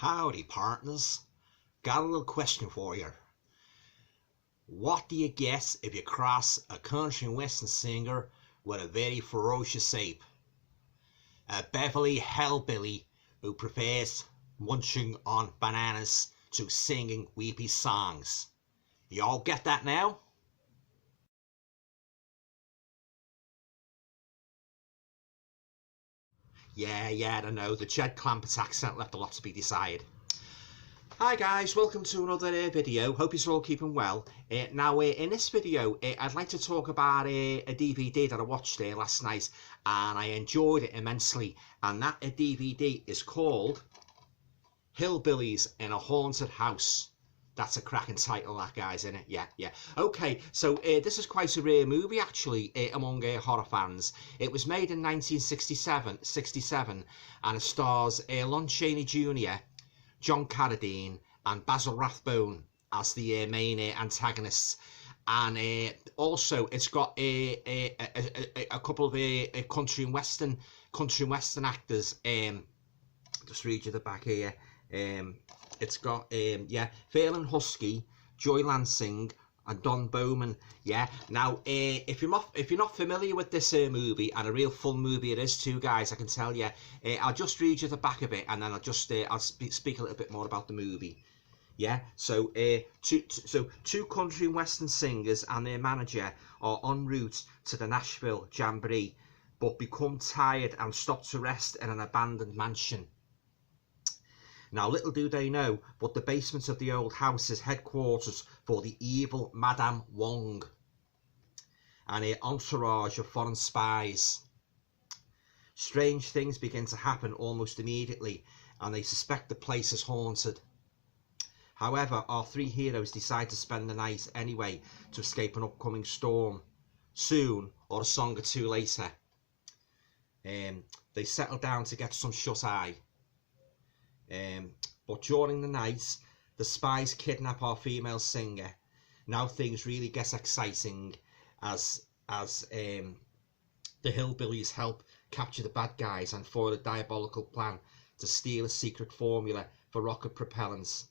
Howdy, partners. Got a little question for you. What do you guess if you cross a country and western singer with a very ferocious ape? A Beverly hillbilly who prefers munching on bananas to singing weepy songs. You all get that now? Yeah, I don't know. The Jed Clampett's accent left a lot to be desired. Hi guys, welcome to another video. Hope you're all keeping well. Now in this video I'd like to talk about a DVD that I watched last night and I enjoyed it immensely, and that DVD is called Hillbillys in a Haunted House. That's a cracking title, that, guys, isn't it? Yeah. Okay, so this is quite a rare movie, actually, among horror fans. It was made in 1967, and it stars Lon Chaney Jr, John Carradine and Basil Rathbone as the main antagonists. And also, it's got a couple of country and western actors. Just read you the back here. It's got Phelan Husky, Joy Lansing, and Don Bowman. Yeah. Now, if you're not familiar with this movie, and a real fun movie it is too, guys, I can tell you. I'll just read you the back of it, and then I'll speak a little bit more about the movie. Yeah. So, two country and western singers and their manager are en route to the Nashville Jamboree, but become tired and stop to rest in an abandoned mansion. Now, little do they know, but the basement of the old house is headquarters for the evil Madame Wong and her entourage of foreign spies. Strange things begin to happen almost immediately, and they suspect the place is haunted. However, our three heroes decide to spend the night anyway to escape an upcoming storm. Soon, or a song or two later, they settle down to get some shut-eye. But during the night, the spies kidnap our female singer. Now things really get exciting as the Hillbillys help capture the bad guys and foil a diabolical plan to steal a secret formula for rocket propellants.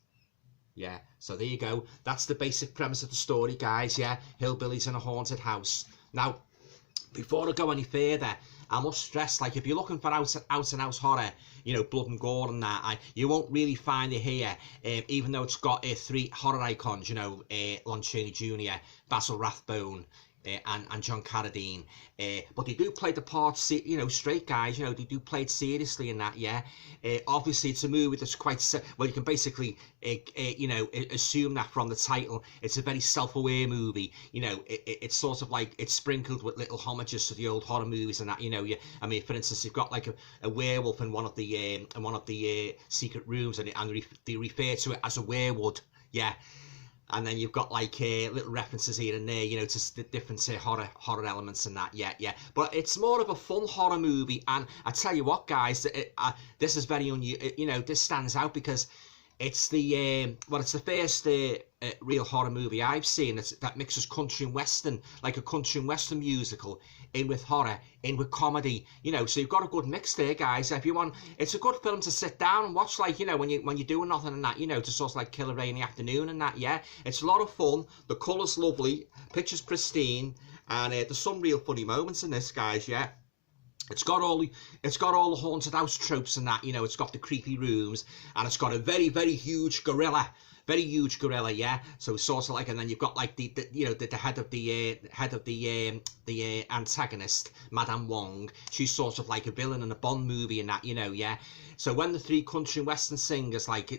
Yeah, so there you go. That's the basic premise of the story, guys. Yeah, Hillbillys in a haunted house. Now, before I go any further, I must stress, like, if you're looking for out and out horror, you know, blood and gore and that, you won't really find it here, even though it's got three horror icons, you know, Lon Chaney Jr, Basil Rathbone, and John Carradine. But they do play the part, you know, straight guys, you know, they do play it seriously in that, yeah. Obviously, it's a movie that's quite, well, you can basically, you know, assume that from the title. It's a very self-aware movie, you know. It's sort of like, it's sprinkled with little homages to the old horror movies and that, you know. I mean, for instance, you've got like a werewolf in one of the secret rooms, and they refer to it as a werewood, yeah. And then you've got like little references here and there, you know, to different horror elements and that, yeah. But it's more of a fun horror movie, and I tell you what, guys, this is very unusual. You know, this stands out because it's the it's the first real horror movie I've seen that mixes country and western, like a country and western musical, in with horror, in with comedy. You know, so you've got a good mix there, guys. If you want, it's a good film to sit down and watch, like, you know, when you're doing nothing and that, you know, to sort of like kill a rainy afternoon and that. Yeah, it's a lot of fun. The colour's lovely, picture's pristine, and there's some real funny moments in this, guys. Yeah. It's got all the haunted house tropes and that, you know. It's got the creepy rooms, and it's got a very, very huge gorilla, yeah. So it's sort of like, and then you've got like the head of the antagonist, Madame Wong. She's sort of like a villain in a Bond movie and that, you know, yeah. So when the three country and western singers, like,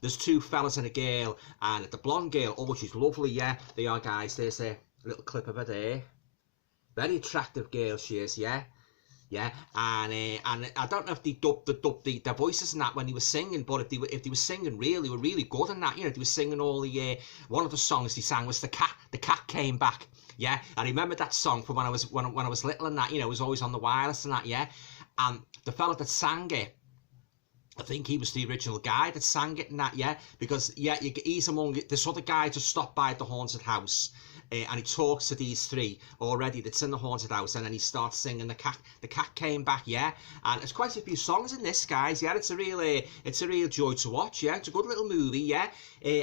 there's two fellas and a girl, and the blonde girl, oh, she's lovely, yeah. They are, guys. There's a little clip of her there. Very attractive girl she is, yeah. Yeah, and I don't know if they dubbed their voices and that when they were singing, but if they were singing really, were really good in that. You know, they were singing all the one of the songs they sang was the cat came back. Yeah, I remember that song from when I was little and that. You know, it was always on the wireless and that. Yeah, and the fella that sang it, I think he was the original guy that sang it and that, yeah, because, yeah, he's among this other guy just stopped by at the haunted house, and he talks to these three already that's in the haunted house, and then he starts singing the cat came back, yeah, and there's quite a few songs in this, guys, yeah. It's a real joy to watch, yeah. It's a good little movie, yeah.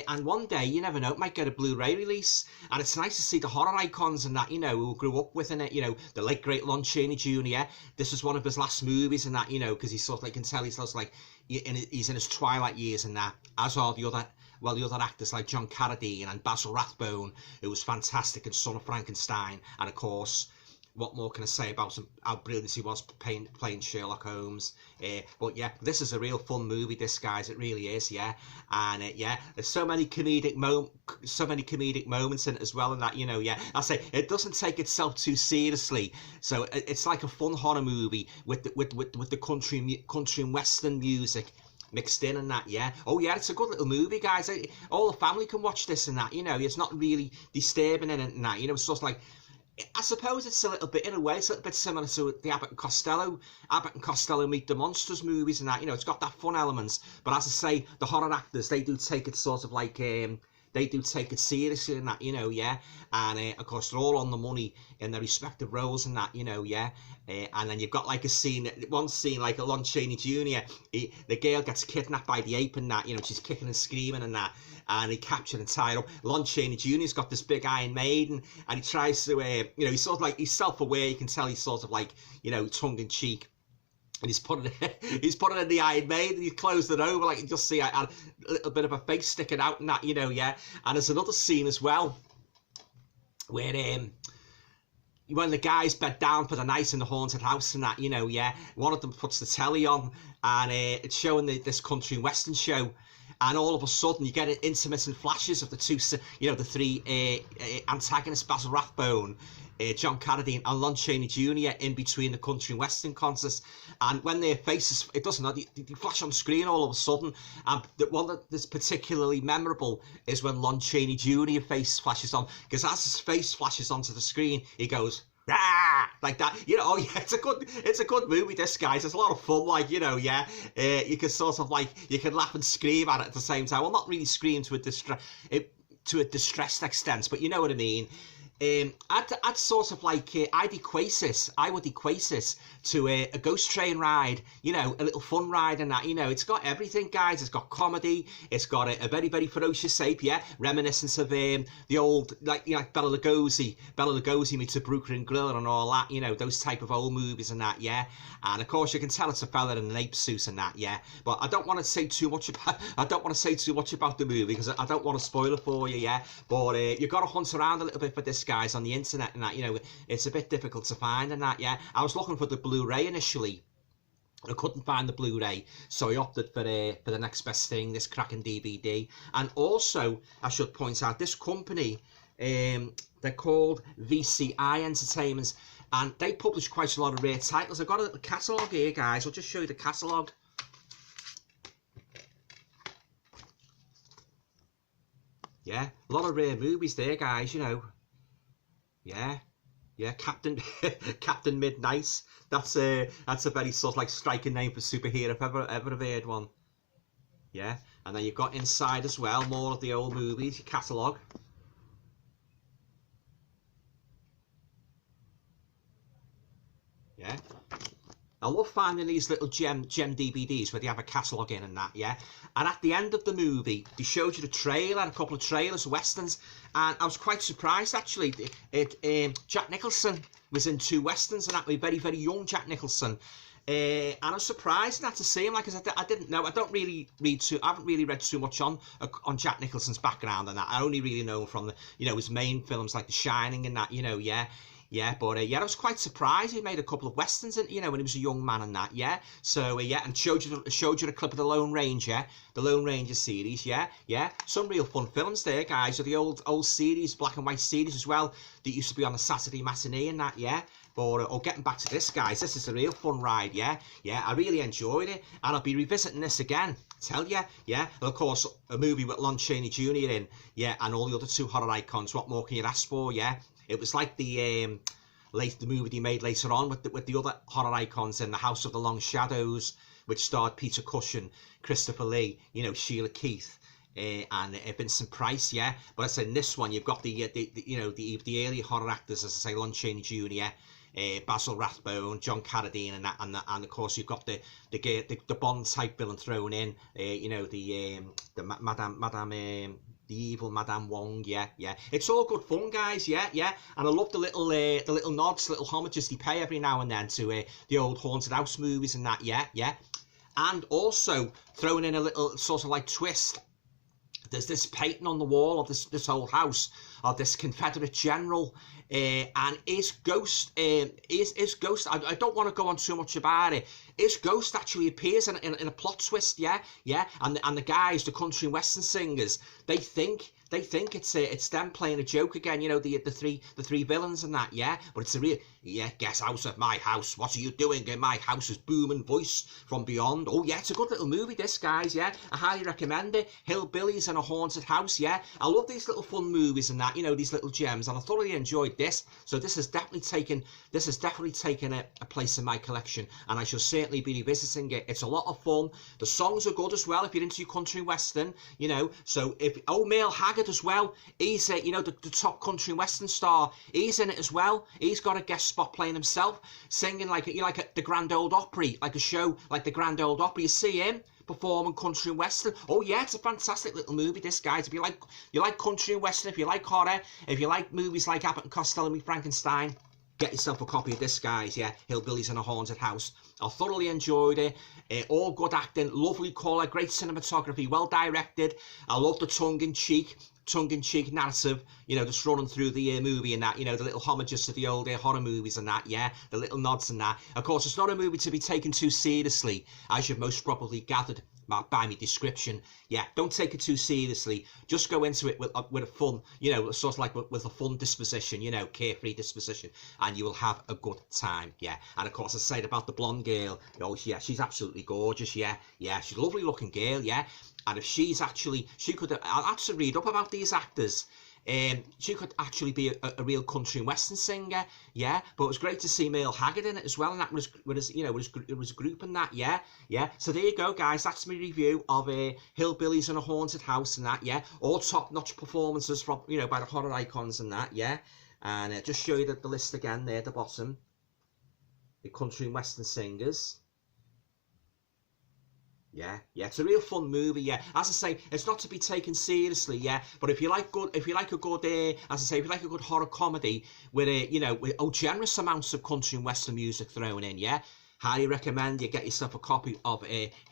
And one day, you never know, it might get a Blu-ray release, and it's nice to see the horror icons and that, you know, who grew up within it, you know, the late great Lon Chaney Jr. This was one of his last movies and that, you know, because he's sort of like, can tell he's sort of like, he's in his twilight years and that, as are the other actors like John Carradine and Basil Rathbone, who was fantastic in Son of Frankenstein, and of course, what more can I say about him, how brilliant he was playing Sherlock Holmes. But yeah, this is a real fun movie, this, guys, it really is, yeah. And yeah, there's so many comedic moments in it as well, and that, you know, yeah. I say it doesn't take itself too seriously, so it's like a fun horror movie with the country and western music mixed in and that, yeah. Oh yeah, it's a good little movie, guys. All the family can watch this and that, you know. It's not really disturbing in it and that, you know. It's just like, I suppose it's a little bit, in a way, it's a little bit similar to the Abbott and Costello Meet the Monsters movies and that, you know. It's got that fun elements, but as I say, the horror actors, they do take it sort of like, they do take it seriously and that, you know, yeah. And of course, they're all on the money in their respective roles and that, you know, yeah. And then you've got like one scene like a Lon Chaney Jr. The girl gets kidnapped by the ape and that, you know, she's kicking and screaming and that, and he captured and tied up. Lon Chaney Jr.'s got this big Iron Maiden, and he tries to, you know, he's sort of like, he's self-aware, you can tell he's sort of like, you know, tongue-in-cheek. And he's putting in the Iron Maiden, he's closed it over, like you just see a little bit of a face sticking out and that, you know, yeah. And there's another scene as well where when the guys bed down for the night in the haunted house and that, you know, yeah, one of them puts the telly on, and it's showing this country and western show, and all of a sudden you get intermittent flashes of the two, you know, the three antagonists, Basil Rathbone, John Carradine and Lon Chaney Jr. in between the country and western concerts, and when their faces, it doesn't know, they flash on screen all of a sudden, and the one that's particularly memorable is when Lon Chaney Jr. face flashes on, because as his face flashes onto the screen, he goes, "Rah!" like that, you know. Oh yeah, it's a good movie, this, guys. It's a lot of fun, like, you know, yeah. You can sort of like, you can laugh and scream at it at the same time. Well, not really scream to a distressed extent, but you know what I mean. I'd sort of like, I would equate this to a ghost train ride, you know, a little fun ride and that, you know. It's got everything, guys. It's got comedy, it's got a very, very ferocious ape, yeah, reminiscence of the old, like, you know, like Bela Lugosi meets a Brooklyn Griller and all that, you know, those type of old movies and that, yeah. And of course you can tell it's a fella in an ape suit and that, yeah. But I don't want to say too much about the movie, because I don't want to spoil it for you, yeah. But you got to hunt around a little bit for this, guys, on the internet and that, you know. It's a bit difficult to find and that, yeah. I was looking for the Blu-ray initially, I couldn't find the Blu-ray, so I opted for the next best thing, this cracking DVD. And also, I should point out, this company, they're called VCI Entertainment, and they publish quite a lot of rare titles. I've got a little catalogue here, guys. I'll just show you the catalogue. Yeah, a lot of rare movies there, guys, you know. Yeah, Captain Midnight. That's a very sort of like striking name for superhero if ever I've heard one. Yeah, and then you've got inside as well more of the old movies, your catalogue. Yeah, I love finding these little gem DVDs where they have a catalogue in and that, yeah. And at the end of the movie, they showed you the trailer, a couple of trailers, westerns, and I was quite surprised, actually. Jack Nicholson was in 2 westerns, and that was very, very young Jack Nicholson. And I was surprised not to see him, like, cause I didn't know. I haven't really read too much on Jack Nicholson's background and that. I only really know him from the, you know, his main films like The Shining and that, you know, yeah. Yeah, but yeah, I was quite surprised. He made a couple of westerns, and you know, when he was a young man and that, yeah. So yeah, and showed you a clip of the Lone Ranger, series, yeah. Some real fun films there, guys. Of the old series, black and white series as well, that used to be on a Saturday matinee and that, yeah. But getting back to this, guys, this is a real fun ride, yeah. I really enjoyed it, and I'll be revisiting this again. Tell you, yeah. And of course, a movie with Lon Chaney Jr. in, yeah, and all the other 2 horror icons. What more can you ask for, yeah? It was like the movie they made later on with the other horror icons in The House of the Long Shadows, which starred Peter Cushing, Christopher Lee, you know, Sheila Keith, and Vincent Price, yeah. But I said in this one you've got the early horror actors, as I say, Lon Chaney Jr., Basil Rathbone, John Carradine, and of course you've got the Bond type villain thrown in, the Madame. The evil Madame Wong, yeah. It's all good fun, guys, yeah. And I love the little nods, little homages they pay every now and then to the old haunted house movies and that, yeah. And also throwing in a little sort of like twist. There's this painting on the wall of this old house of this Confederate general, and his ghost, his ghost. I don't want to go on too much about it. His ghost actually appears in a plot twist, yeah. And the guys, the country and western singers, they think it's them playing a joke again. The three villains and that, yeah. But it's a real, yeah. Guess out of my house. What are you doing in my house? Is booming voice from beyond. Oh yeah, it's a good little movie, this, guys. Yeah, I highly recommend it. Hillbillys and a haunted house. Yeah, I love these little fun movies and that. These little gems, and I thoroughly enjoyed this. So this has definitely taken a place in my collection, and I shall certainly be revisiting it. It's a lot of fun. The songs are good as well if you're into your country and western. So if Merle Haggard as well, he's the top country and western star. He's in it as well. He's got a guest spot playing himself, singing like the Grand Ole Opry, like a show like the Grand Ole Opry. You see him performing country and western. Oh yeah, it's a fantastic little movie, this, guys. If you like country and western, if you like horror, if you like movies like Abbott and Costello and Frankenstein, get yourself a copy of this, guys. Yeah, Hillbillys in a Haunted House. I thoroughly enjoyed it. All good acting, lovely colour, great cinematography, well directed. I love the tongue-in-cheek narrative, just running through the movie and that, the little homages to the old horror movies and that, yeah, the little nods and that. Of course, it's not a movie to be taken too seriously, as you've most probably gathered by my description. Yeah, don't take it too seriously. Just go into it with a fun, sort of like with a fun disposition, carefree disposition, and you will have a good time. Yeah, and of course I said about the blonde girl. Oh yeah, she's absolutely gorgeous. Yeah, she's a lovely looking girl. Yeah, and if she could. I'll actually read up about these actors. She could actually be a real country and western singer, yeah. But it was great to see Merle Haggard in it as well, and that was it was a group and that, yeah. So there you go, guys. That's my review of Hillbillys in a Haunted House and that, yeah. All top-notch performances from by the horror icons and that, yeah. And just show you the list again there at the bottom. The country and western singers. Yeah, it's a real fun movie. Yeah, as I say, it's not to be taken seriously. Yeah, but if you like a good horror comedy with with generous amounts of country and western music thrown in, yeah, highly recommend you get yourself a copy of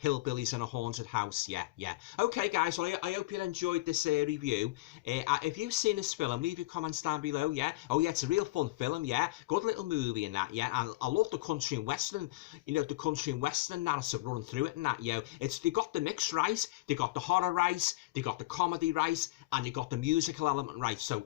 Hillbillys in a Haunted House. Yeah. Okay, guys, well, I hope you enjoyed this review. If you've seen this film, leave your comments down below. Yeah. Oh yeah, it's a real fun film. Yeah, good little movie and that. Yeah, and I love the country and western. The country and western narrative running through it and that. They got the mix right. They got the horror right. They got the comedy right, and they got the musical element right. So,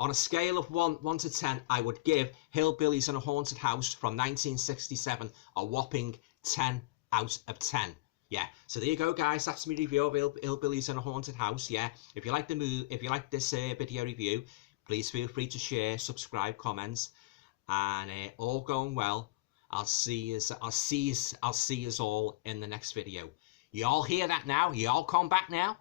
on a scale of 1 to 10, I would give Hillbillys in a Haunted House from 1967 a whopping 10 out of 10. Yeah, so there you go, guys. That's my review of Hillbillys in a Haunted House. Yeah, if you like this video review, please feel free to share, subscribe, comments, and all going well. I'll see you all in the next video. You all hear that now? You all come back now?